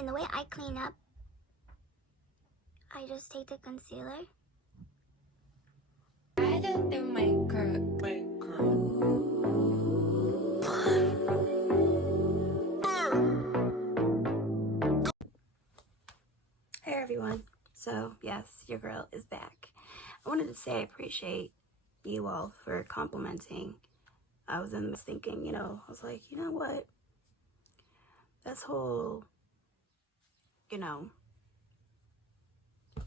And the way I clean up, I just take the concealer. I don't do makeup. Hey everyone. So yes, your girl is back. I wanted to say I appreciate you all for complimenting. I was thinking, I was like, you know what? This whole,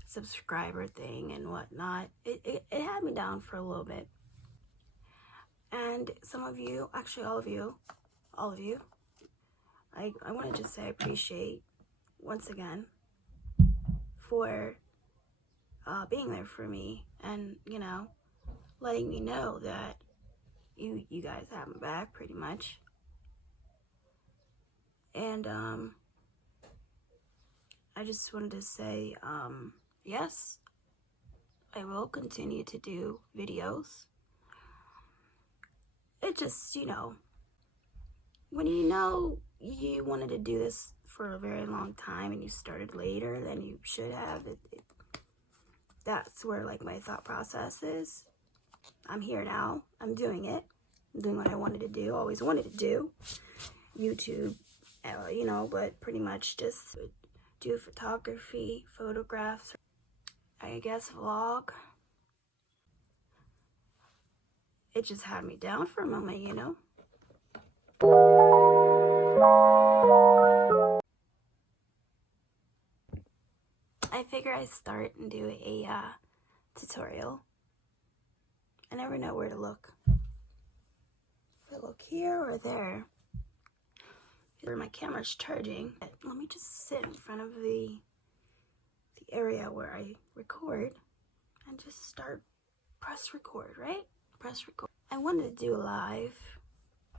subscriber thing and whatnot, it had me down for a little bit. And some of you, actually all of you, I want to just say I appreciate once again for being there for me and, letting me know that you guys have my back pretty much. And I just wanted to say, yes, I will continue to do videos. It just, when you wanted to do this for a very long time and you started later than you should have, that's where like my thought process is. I'm here now. I'm doing it. I'm doing what I wanted to do, always wanted to do. YouTube, but pretty much just do photography, photographs, I guess vlog. It just had me down for a moment, I figure I start and do a tutorial. I never know where to look. If I look here or there. Where my camera's charging. Let me just sit in front of the area where I record and just press record, right? Press record. I wanted to do a live,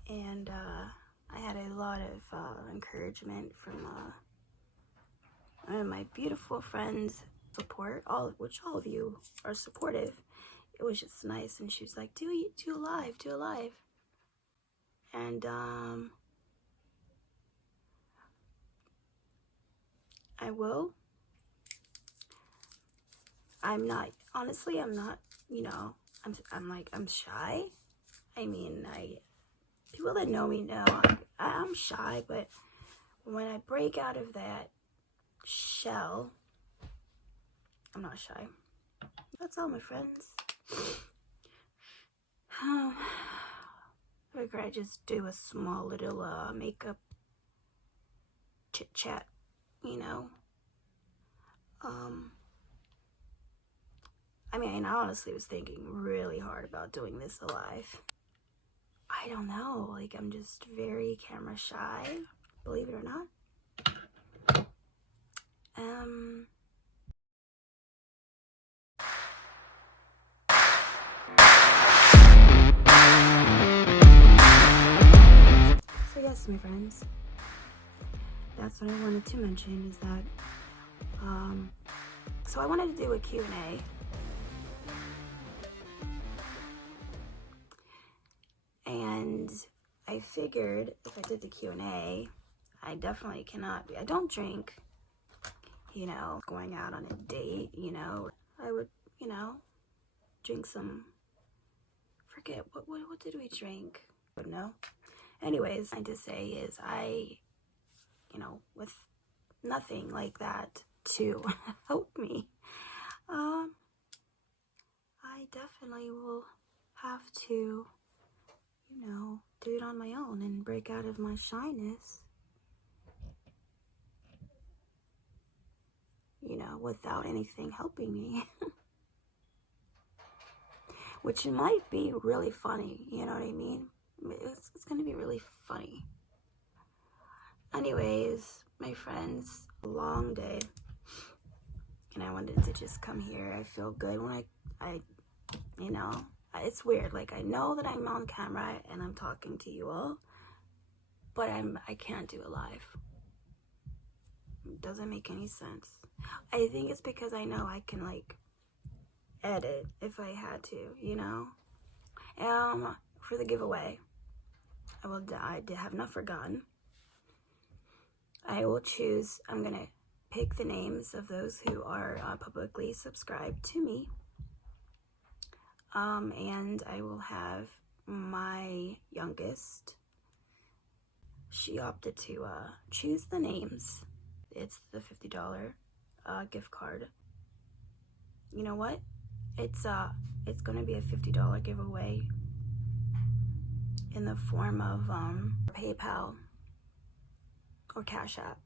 and I had a lot of encouragement from one of my beautiful friends, which all of you are supportive. It was just nice, and she was like, do a live. And I will. I'm not I'm shy. I mean, people that know me know I'm shy, but when I break out of that shell, I'm not shy. That's all, my friends. I figure I just do a small little makeup chit chat, I honestly was thinking really hard about doing this live. I don't know, like I'm just very camera shy, believe it or not. So yes, my friends, that's what I wanted to mention is that, so I wanted to do a Q&A. And I figured if I did the Q&A, I definitely cannot be, I don't drink, going out on a date, I would, drink some, forget, what did we drink? I don't know. Anyways, what I'm trying to say is with nothing like that to help me, I definitely will have to, do it on my own and break out of my shyness, without anything helping me. Which might be really funny, you know what I mean? It's gonna be really funny. Anyways, my friends, a long day, and I wanted to just come here. I feel good when I it's weird, like I know that I'm on camera and I'm talking to you all, but I can't do it live. It doesn't make any sense. I think it's because I know I can like edit if I had to, For the giveaway, I have not forgotten. I will choose, I'm going to pick the names of those who are publicly subscribed to me. And I will have my youngest, she opted to choose the names. It's the $50 gift card. You know what? It's going to be a $50 giveaway in the form of PayPal or Cash App.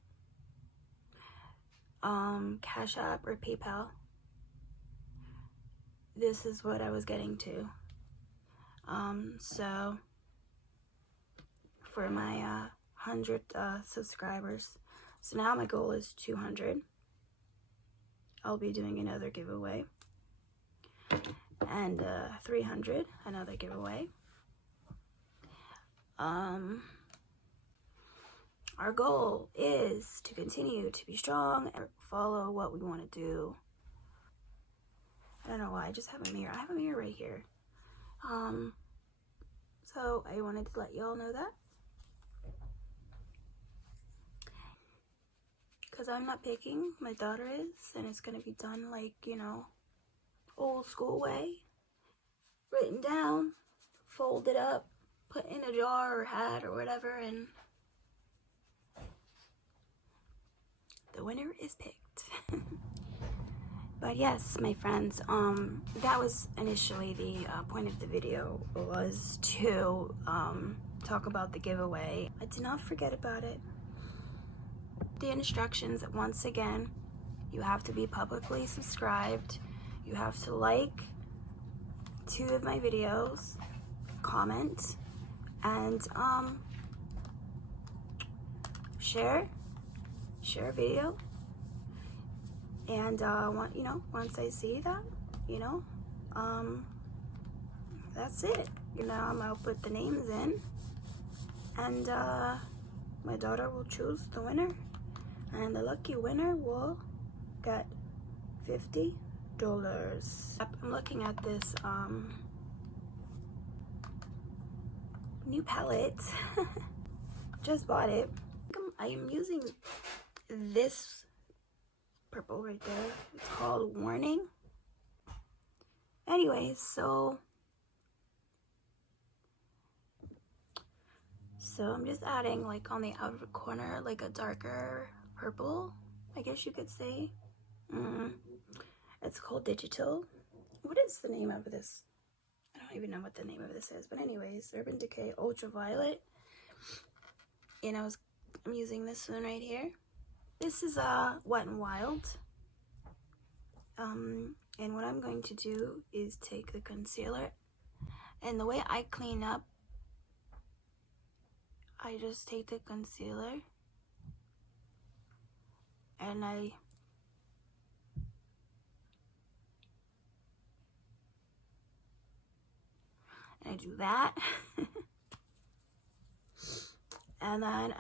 Cash App or PayPal. This is what I was getting to. So for my 100 subscribers, so now my goal is 200. I'll be doing another giveaway, and 300, another giveaway. Our goal is to continue to be strong and follow what we want to do. I don't know why, I just have a mirror. I have a mirror right here. So I wanted to let y'all know that. Because I'm not picking, my daughter is, and it's going to be done like, you know, old school way. Written down, folded up, put in a jar or hat or whatever, and the winner is picked. But yes, my friends, that was initially the point of the video, was to talk about the giveaway. I did not forget about it. The instructions, once again, you have to be publicly subscribed, you have to like 2 of my videos, comment, and share a video. And once I see that, that's it. I'll put the names in, and my daughter will choose the winner, and the lucky winner will get $50. I'm looking at this new palette. Just bought it. I am using this purple right there. It's called Warning. Anyways, so I'm just adding, like, on the outer corner, like a darker purple, I guess you could say. It's called Digital. What is the name of this? I don't even know what the name of this is, but anyways, Urban Decay UltraViolet. I'm using this one right here. This is Wet n Wild. And what I'm going to do is take the concealer, and the way I clean up, I just take the concealer and I do that. And then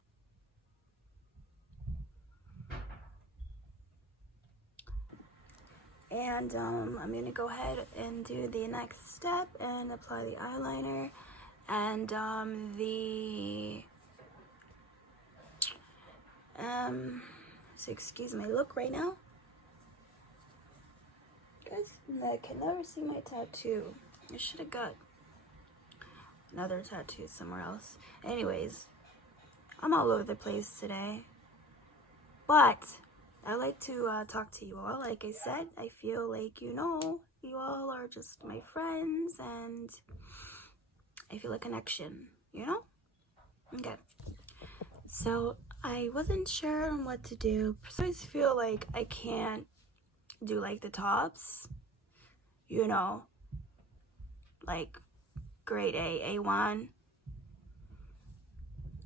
I'm gonna go ahead and do the next step and apply the eyeliner and so excuse my look right now. You guys can never see my tattoo. I should have got another tattoo somewhere else. Anyways, I'm all over the place today, but I like to talk to you all. Like I said, I feel like you all are just my friends, and I feel a connection, Okay. So I wasn't sure on what to do. I always feel like I can't do like the tops, like grade A, A1.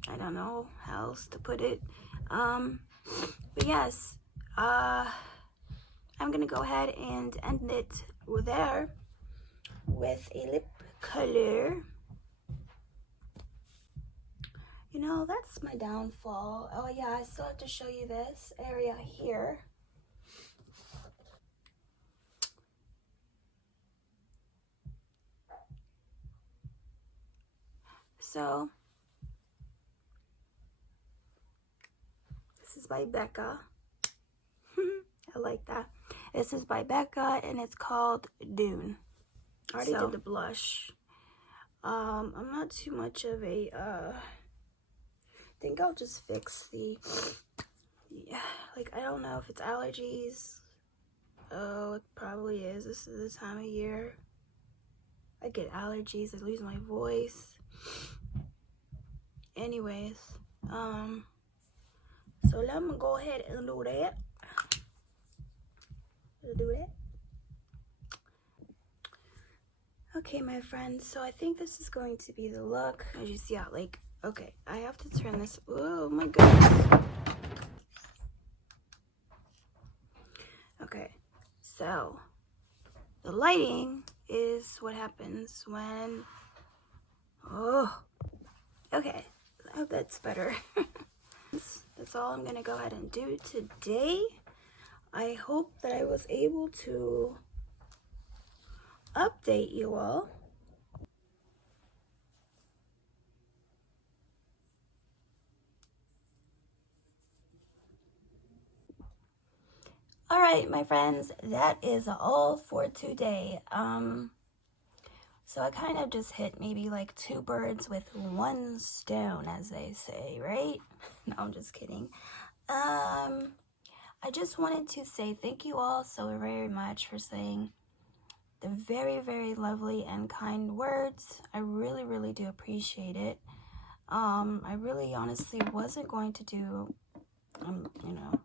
I don't know how else to put it. But yes, I'm gonna go ahead and end it there with a lip color. That's my downfall. Oh yeah, I still have to show you this area here. So This is by Becca. I like that. This is by Becca, and it's called Dune. I already did the blush. I'm not too much of a, I think I'll just fix the, like, I don't know if it's allergies. Oh, it probably is. This is the time of year. I get allergies, I lose my voice. Anyways, so let me go ahead and do that. Okay, my friends, so I think this is going to be the look. As you see out, like, okay, I have to turn this. Oh my goodness. Okay, so the lighting is what happens when, oh, okay, I hope that's better. That's all I'm gonna go ahead and do today. I hope that I was able to update you all. All right, my friends, that is all for today. So I kind of just hit maybe like 2 birds with 1 stone, as they say, right? No, I'm just kidding. I just wanted to say thank you all so very much for saying the very, very lovely and kind words. I really, really do appreciate it. I really honestly wasn't going to do, you know,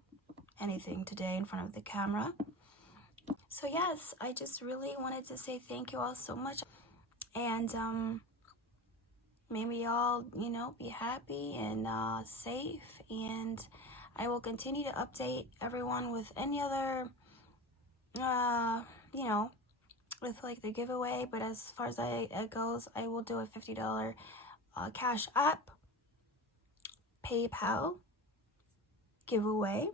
anything today in front of the camera. So yes, I just really wanted to say thank you all so much. And may we all, you know, be happy and safe. And I will continue to update everyone with any other, you know, with like the giveaway. But as far as it goes, I will do a $50 Cash App, PayPal giveaway.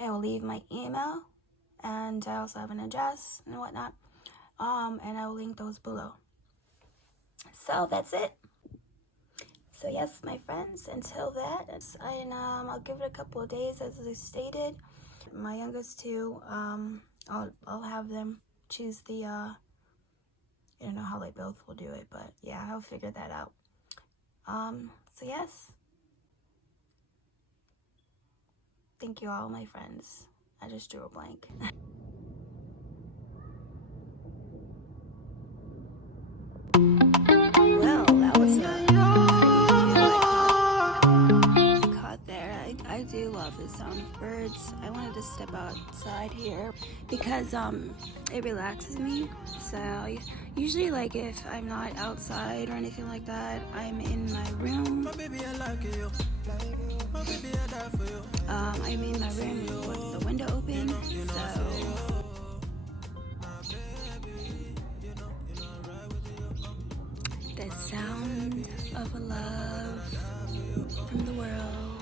I will leave my email, and I also have an address and whatnot. And I will link those below. So that's it. So yes, my friends, until that, I'll give it a couple of days, as I stated. My youngest two, I'll have them choose the, I don't know how they both will do it, but yeah, I'll figure that out. So yes. Thank you all, my friends. I just drew a blank. Well, that was caught there. I do love the sound of birds. I wanted to step outside here because it relaxes me. So usually, like, if I'm not outside or anything like that, I'm in my room. I'm in my room with the window open. So the sound of love from the world.